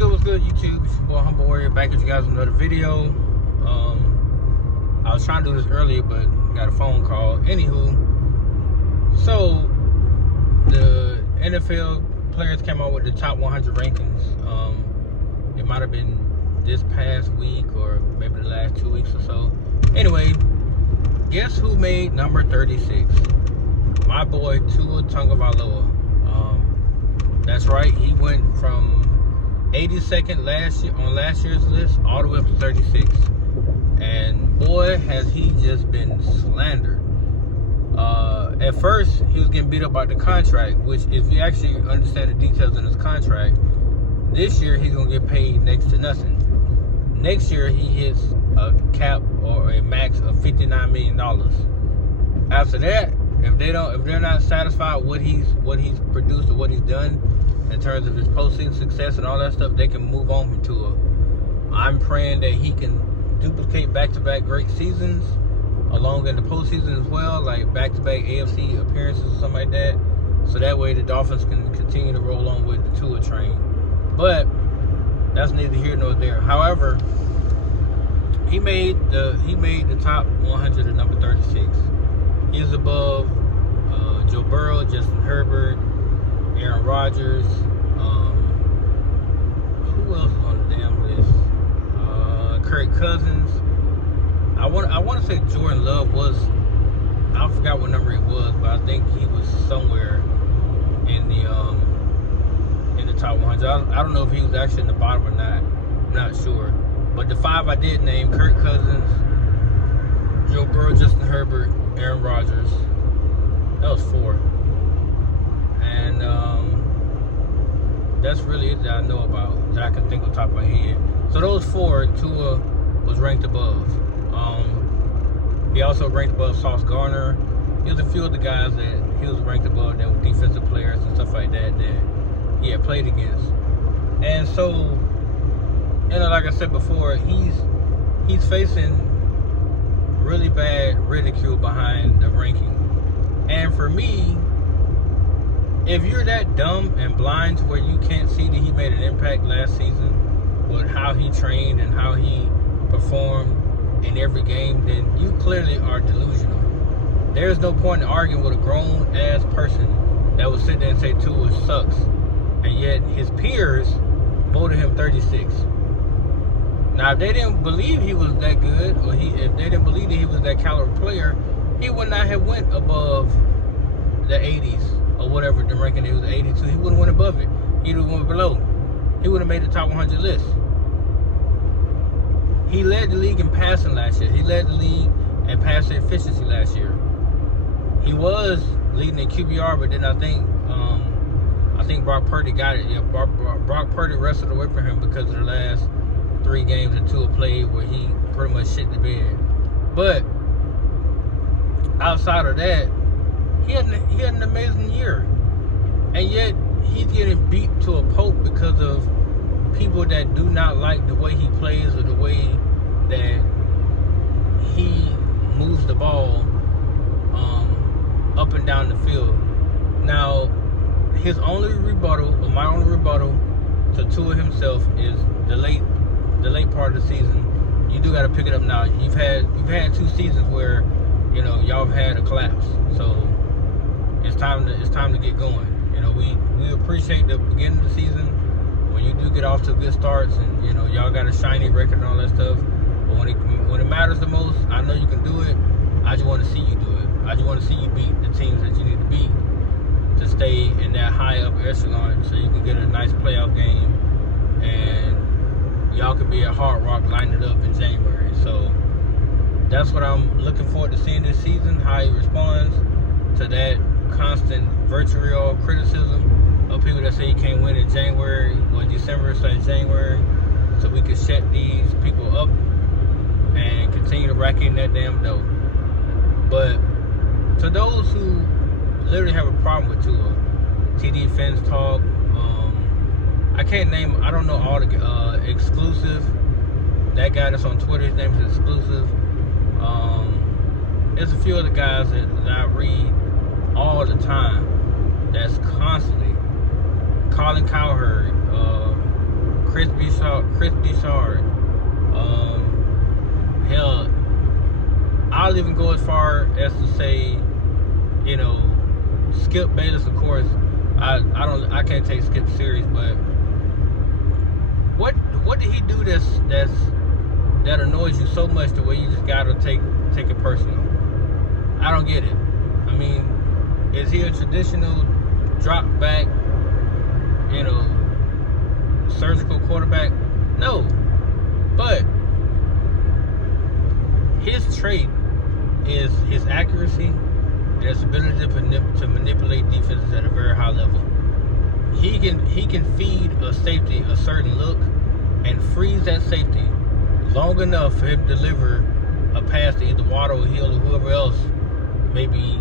What's good, YouTube? It's your boy Humble Warrior back with you guys with another video. I was trying to do this earlier, but got a phone call. Anywho, so the NFL players came out with the top 100 rankings. It might have been this past week or maybe the last 2 weeks or so. Anyway, guess who made number 36? My boy Tua Tagovailoa. That's right, he went from 82nd last year's list all the way up to 36, and boy has he just been slandered. At first he was getting beat up by the contract, which if you actually understand the details in his contract, this year he's gonna get paid next to nothing. Next year he hits a cap or a max of $59 million. After that, if they're not satisfied with what he's produced or what he's done in terms of his postseason success and all that stuff, they can move on from Tua. I'm praying that he can duplicate back-to-back great seasons along in the postseason as well, like back-to-back AFC appearances or something like that, so that way the Dolphins can continue to roll on with the Tua train. But that's neither here nor there. However, he made the top 100 at number 36. He's above Joe Burrow, Justin Herbert, Aaron Rodgers. Who else is on the damn list? Kirk Cousins. I want to say Jordan Love was. I forgot what number it was, but I think he was somewhere in the top 100. I don't know if he was actually in the bottom or not. I'm not sure. But the five I did name: Kirk Cousins, Joe Burrow, Justin Herbert, Aaron Rodgers. That was 4. And that's really it that I know about, that I can think on top of my head. So those 4, Tua was ranked above. He also ranked above Sauce Gardner. There's a few of the guys that he was ranked above that were defensive players and stuff like that he had played against. And so, like I said before, he's facing really bad ridicule behind the ranking. And for me, if you're that dumb and blind to where you can't see that he made an impact last season with how he trained and how he performed in every game, then you clearly are delusional. There's no point in arguing with a grown-ass person that would sit there and say Tua sucks, and yet his peers voted him 36. Now, if they didn't believe he was that good, or if they didn't believe that he was that caliber player, he would not have went above the 80s or whatever the ranking. It was 82. He wouldn't went above it. He would have went below. He would have made the top 100 list. He led the league in passing last year. He led the league in passing efficiency last year. He was leading in QBR, but then I think Brock Purdy got it. Yeah, Brock Purdy wrestled away from him because of the last 3 games that Tua played where he pretty much shit the bed. But outside of that, he had an amazing year, and yet he's getting beat to a pulp because of people that do not like the way he plays or the way that he moves the ball up and down the field. Now, his only rebuttal, or my only rebuttal to Tua himself, is the late part of the season. You do got to pick it up now. You've had 2 seasons where y'all have had a collapse. So it's time to get going. We appreciate the beginning of the season when you do get off to good starts, and y'all got a shiny record and all that stuff. But when it matters the most, I know you can do it. I just want to see you do it. I just want to see you beat the teams that you need to beat to stay in that high up echelon, so you can get a nice playoff game, and y'all could be at Hard Rock lining it up in January. So that's what I'm looking forward to seeing this season, how he responds to that constant vitriol criticism of people that say he can't win in January or December instead of January, so we can shut these people up and continue to rack in that damn dough. But to those who literally have a problem with Tua, TD Fans Talk, I can't name, I don't know all the Exclusive, that guy that's on Twitter, his name is Exclusive. There's a few other guys that I read all the time that's constantly Colin Cowherd, Chris Bouchard. Hell, I'll even go as far as to say, you know, Skip Bayless. Of course, I can't take Skip serious, but what did he do that annoys you so much the way you just gotta take it personal? I don't get it. I mean, is he a traditional drop back, you know, surgical quarterback? No. But his trait is his accuracy and his ability to manipulate defenses at a very high level. He can feed a safety a certain look and freeze that safety long enough for him to deliver a pass to either Waddle or Hill or whoever else may be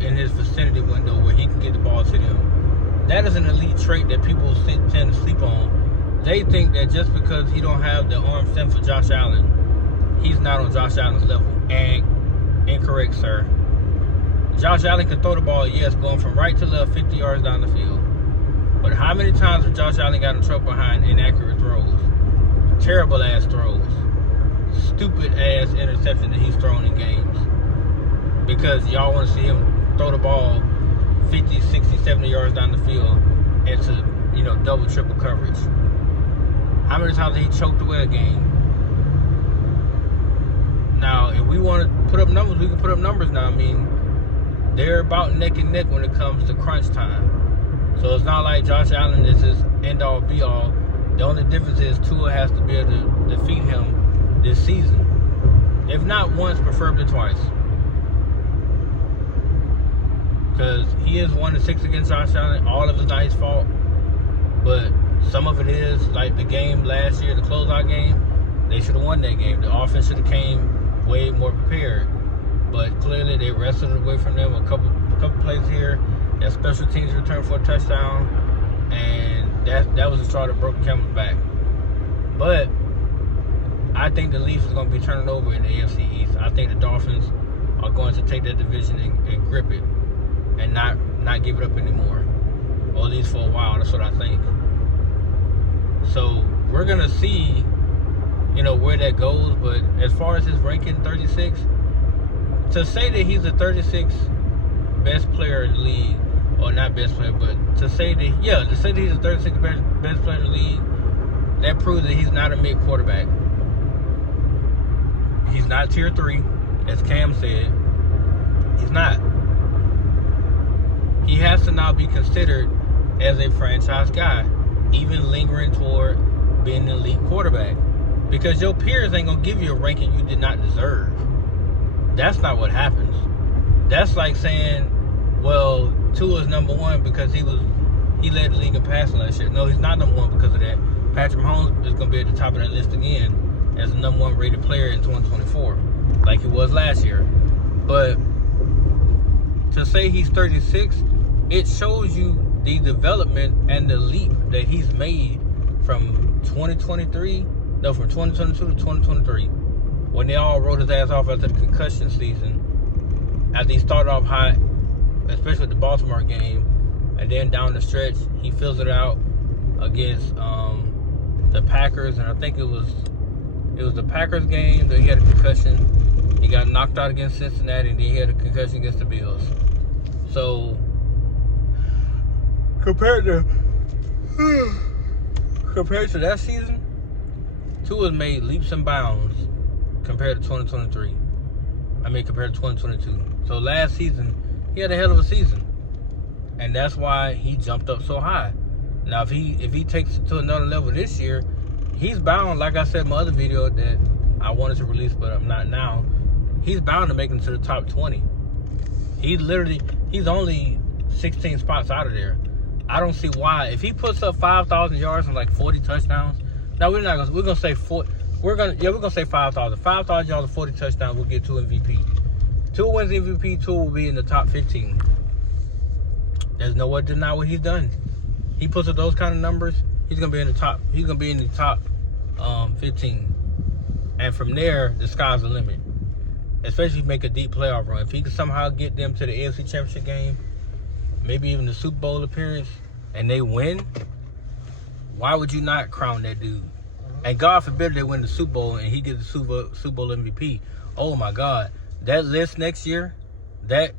in his vicinity window where he can get the ball to them. That is an elite trait that people tend to sleep on. They think that just because he don't have the arm strength for Josh Allen, he's not on Josh Allen's level. And incorrect, sir. Josh Allen can throw the ball, yes, going from right to left 50 yards down the field. But how many times have Josh Allen got in trouble behind inaccurate throws? Terrible ass throws. Stupid ass interception that he's thrown in games. Because y'all want to see him throw the ball 50, 60, 70 yards down the field into, you know, double, triple coverage. How many times have he choked away a game? Now, if we want to put up numbers, we can put up numbers now. I mean, they're about neck and neck when it comes to crunch time. So it's not like Josh Allen is his end-all, be-all. The only difference is Tua has to be able to defeat him this season. If not once, preferably twice. Because he is 1-6 against Josh Allen. All of it's not his fault. But some of it is, like the game last year, the closeout game, they should have won that game. The offense should have came way more prepared. But clearly they wrestled it away from them a couple plays here. That special teams returned for a touchdown. And that was the straw that broke the camel's back. But I think the Leafs is going to be turning over in the AFC East. I think the Dolphins are going to take that division and grip it and not give it up anymore. Or at least for a while. That's what I think. So we're going to see, you know, where that goes. But as far as his ranking, 36, to say that he's the 36th best player in the league, or not best player, but to say that he's the 36th best player in the league, that proves that he's not a mid quarterback. He's not tier 3, as Cam said. He's not. He has to now be considered as a franchise guy, even lingering toward being an elite quarterback. Because your peers ain't going to give you a ranking you did not deserve. That's not what happens. That's like saying, well, Tua's number one because he led the league in passing last year. No, he's not number one because of that. Patrick Mahomes is going to be at the top of that list again as the number one rated player in 2024, like he was last year. But to say he's 36, it shows you the development and the leap that he's made from 2022 to 2023, when they all wrote his ass off after the concussion season. After he started off hot, especially with the Baltimore game, and then down the stretch, he fills it out against the Packers, and I think it was the Packers game that he had a concussion. He got knocked out against Cincinnati, and then he had a concussion against the Bills. So compared to that season, Tua's made leaps and bounds compared to 2023. Compared to 2022. So last season, he had a hell of a season. And that's why he jumped up so high. Now, if he takes it to another level this year, he's bound, like I said in my other video that I wanted to release, but I'm not now, he's bound to make it to the top 20. He's only 16 spots out of there. I don't see why. If he puts up 5,000 yards and like 40 touchdowns, now we're gonna say 5,000. 5,000 yards and 40 touchdowns will get Tua MVP. Tua wins MVP, Tua will be in the top 15. There's no way to deny what he's done. He puts up those kind of numbers, he's gonna be in the top. He's gonna be in the top 15. And from there, the sky's the limit. Especially if you make a deep playoff run. If he can somehow get them to the AFC Championship game, maybe even the Super Bowl appearance, and they win, Why would you not crown that dude? And God forbid they win the Super Bowl and he gets the Super Bowl MVP. Oh my God. That list next year, that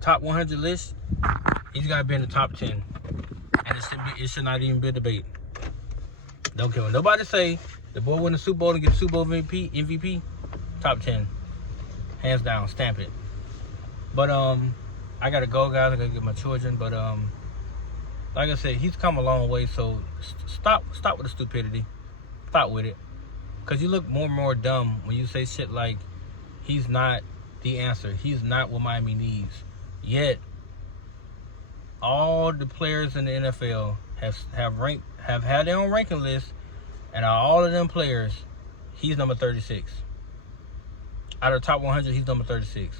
top 100 list, he's got to be in the top 10. And it should not even be a debate. Don't care what nobody say. The boy win the Super Bowl and get the Super Bowl MVP, top 10. Hands down, stamp it. But I gotta go, guys. I gotta get my children. But like I said, he's come a long way. So stop with the stupidity. Stop with it. Cause you look more and more dumb when you say shit like he's not the answer. He's not what Miami needs. Yet all the players in the NFL have had their own ranking list, and all of them players, he's number 36. Out of the top 100, he's number 36.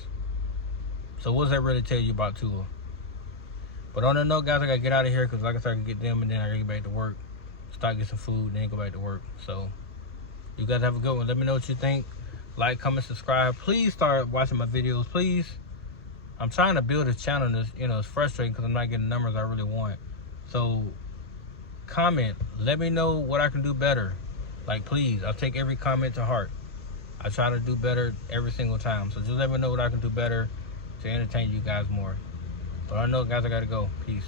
So what does that really tell you about Tua? But on that note, guys, I gotta get out of here because like I said, I can get them and then I gotta get back to work. Start get some food, then go back to work. So you guys have a good one. Let me know what you think. Like, comment, subscribe. Please start watching my videos, please. I'm trying to build a channel that's, it's frustrating because I'm not getting the numbers I really want. So comment. Let me know what I can do better. Like, please. I'll take every comment to heart. I try to do better every single time. So just let me know what I can do better to entertain you guys more. But I know, guys, I gotta go. Peace.